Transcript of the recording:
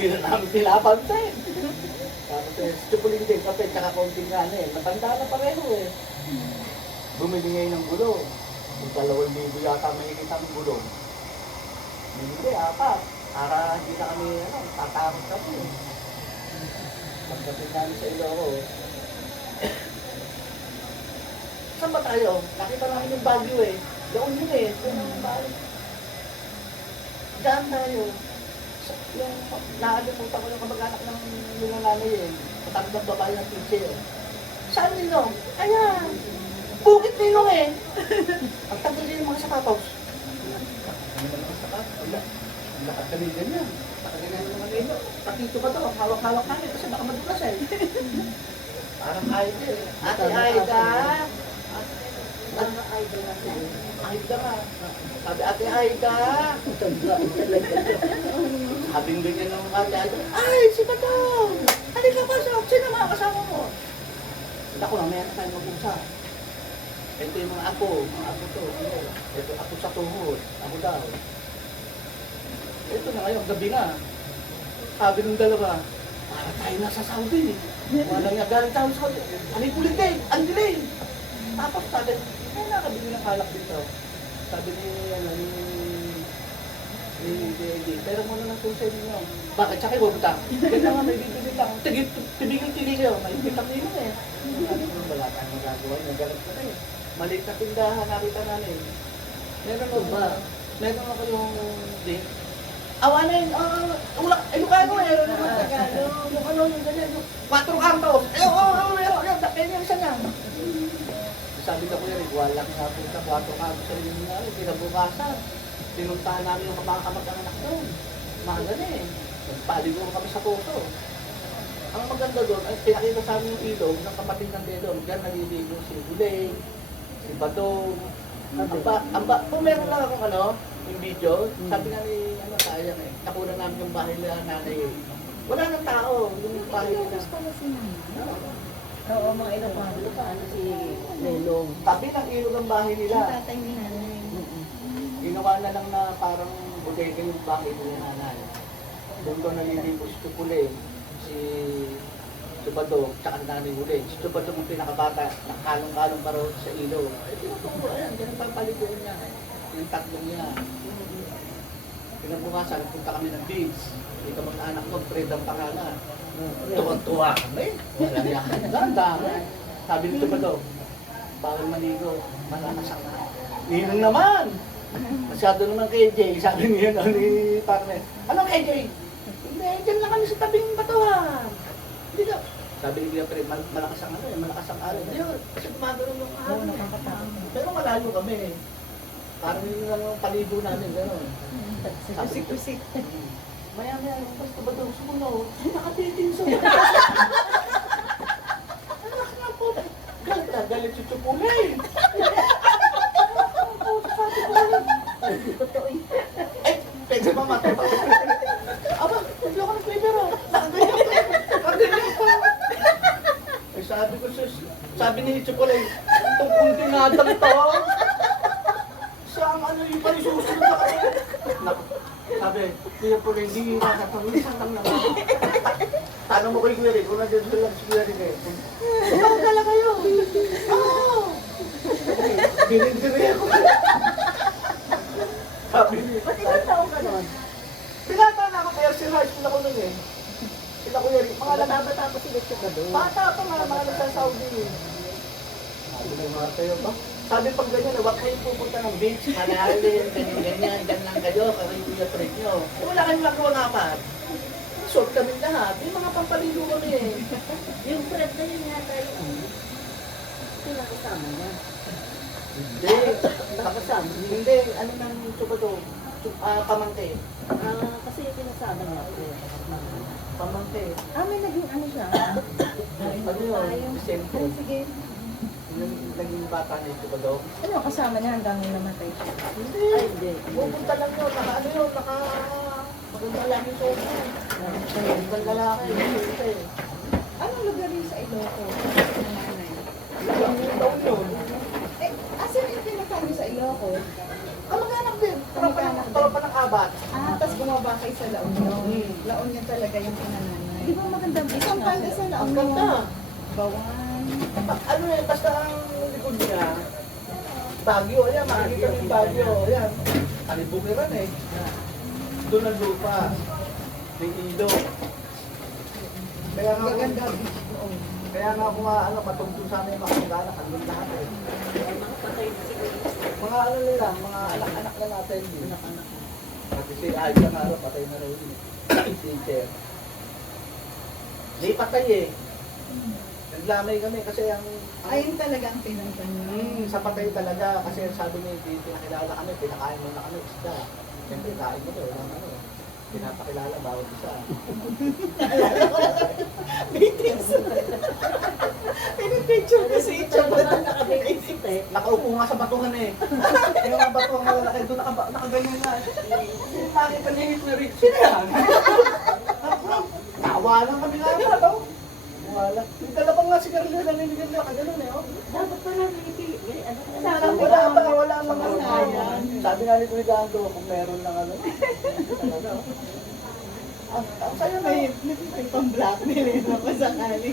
Hindi na namin pinapansin. Tapos si Chupuling din, kape, tsaka konting ano eh. Matanda na pareho eh. Bumili ngayon ng gulo. Yung 2,000 yata may kita ng gulo. Hindi, apat. Para hindi na kami, tatakot kami. Pagdating namin sa Iloco. Saan ba tayo? Nakita namin yung Baguio eh. Doon yun eh. Doon ang Baguio. Diyan tayo. Yung nakalimutan ko yung kamag-anak ng nanay eh. Matandang babae ng teacher. Saan Ninong? Ayan. Bukit Ninong eh. Ang tagal din yung mga sapatos. Ano ba mga sapatos? Ang lakat kami ganyan. Nakaganyan yung mga ito. Patito ba ito? Hawak-hawak namin kasi baka madulas eh. Parang Aida eh. Ate Aida. Ano Aida na siya? Aida nga. Sabi Ate Aida. Sabi ng ganyan ng Ate Aida. Ay, si Batong! Halika pasok! Sino mga kasama mo? Ako lang, mayroon tayo mag-usap. Ito yung mga apo to. Ito ako sa tuhod. Ako daw. Ito na ngayon, gabi na. Sabi ng dalawa, para tayo nasa Saudi. Walang nga galing tayo sa Saudi. Ano yung kulit eh? Ang delay! Tapos sabi, ay nakabili ng kalak dito. Sabi ni pero muna ng susay ninyo. Bakit? Tsaka yung bubuta. Ganyan nga, may bibili lang. Tigil-tigil may pitang nilo eh. Wala tayong magagawa. Nagalat ka tayo. Maliit na tindahan nakita namin. Meron mo ba? Meron ako yung ding. Awanin, Ilocano eh. Yung ano, yung ganyan. Yung 4 kantos. Meron. Kaya yung isa niya. Sabi ka ko yan, walang napunta 4 kantos sa inyo nga. Kinabukasan. Pinuntahan namin yung mga kamag-anak doon. Mahal na eh. Paligo kami sa puso. Ang maganda doon, ay pinakita sa amin yung ilog ng kapatid ng Dedon. Diyan naliligo si Bulay, si Badong. Kung meron lang akong yung video, sabi nga ni, sayang eh. Nakunan namin yung bahay nila nanay eh. Wala nang tao, yung bahay nila. Oo, mga Ilocano pa, si Lelong. Tabi ng ilog ang bahay nila. Tatay ni nanay. Ginawa na lang na parang bodega yung bahay nila nanay. Doon ko naliligo si Chupule, si Chubadong, tsaka nanay Bulay. Si Chubadong yung pinakabata, nakakalong-kalong pa raw sa ilaw. Eh, tinuturo, ayan, ganun pa paliguan niya. Yung tatlong niya. Pinabukasan, punta kami ng beach. Dito mag-anak ko, Fred ang pangalan. Tuwag-tuwa kami. Walang yakan. Dami. Sabi ni Chubadong, bawal maligo, malakasak na. Ninong naman! Masyado naman kay Jay, sabi niya ni partner. Anong kay Jay? Hindi, dyan lang kami sa tabing batuhan. Hindi daw. Sabi niya, pre, malakas ang malakas ang alon. Ayun, kasi gumagano ng alon. Pero malayo kami. Parang yun lang yung palibo namin, gano'n. Kusik-kusik. Maya-maya, basta ba daw sumunod? Nakatitin sa anak na po. Galit si Chupulay. Totoo yun. Ay, pwede ba mataba? Aba, hindi ako nag-flavor ah. Nakaganyan pa. Ay, sabi ni Chupulay, itong kuntinadang to. Saan yung panisusunod na kami? Sabi, Kuya Pulay, hindi nakatawisan lang naman. Tanong mo kay Kuya Rick, kung nandiyan lang si Kuya Rick eh. Ikaw talaga yun. Oo. Binindiri ako. Sabi niya. Ba't ilang taon ka nun? Pinata na ako, kaya si high school ako nun eh. Sila Kuya Rick, mga Bata pa sila siya ka doon. bata pa mga nagsasaudi eh. Sabi ng mga tayo ba? Sabi pag ganyan, huwag kayong pupunta ng beach, malalim, ganyan, dyan lang kayo, kami yung Kuya Fred nyo. Wala kayong magawa nga pa. Short kami lahat, may mga pampaligo kami eh. Yung friend na yun yata yung sila kasama niya. Hindi, nakasama. Hindi, ano nang tuba to? Pamangke. Kasi yung pinasama niya ako. Pamangke. May naging ano siya. Ano yun? December. Sige. Yung naging bata na ito ba daw? Ano, kasama niya hanggang namatay siya? Hindi. Ay, hindi. Pupunta lang yun. Ano yun? Maganda lang yung sopa. Magandang lalaki. Anong lugar yun sa Iloco? Ilang taon yun? Asan yung pinakain sa Iloco? Kamag-anak din. tropa ng abat. Tapos bumaba kayo sa La Union. Hmm. La Union talaga yung pinananay. Di ba maganda ba? Isang palda sa La Ang Union. ganda. Bawan. Ano eh, basta ang likod niya, Baguio, ayan, makikita mo yung Baguio, ayan. Kalibukiran eh. Doon ang lupa. May ilog. Kaya nga, Maganda. kaya nga kung ano, matungtong sana yung mga kamag-anak, andun lahat eh. Mga ano nila, mga anak-anak na natin. Anak-anak. Kasi si Aisha nga araw, patay na raw yun. Si Cher. Di patay eh. Naglamay kami kasi ang Ayun talaga ang pinantanong. sa patay talaga kasi sabi niya pinakilala kami, pinakain mo na kami isda. Siyempre kain mo to, walang ano. Pinapakilala bawat isa. Meetings. Pinipicture ko si Icha. Nakabibisip eh. Nakaupo nga sa batuhan eh. Yung mga batuhan nga lalaki, doon nakaganyan na. Lagi pa niya yung Rick. Sino yan? Tawanan kami nga ba, no? Wala. Yung dalawang nga sigarilyo na niligan niya, kagano'n eh, oh. Dapat pala may ano ka Sana Wala mga sayang. Sabi nga ni Kuya Gando, kung meron lang ano. Talaga, oh. Ang saya na May pang blackmail eh. Napasakali.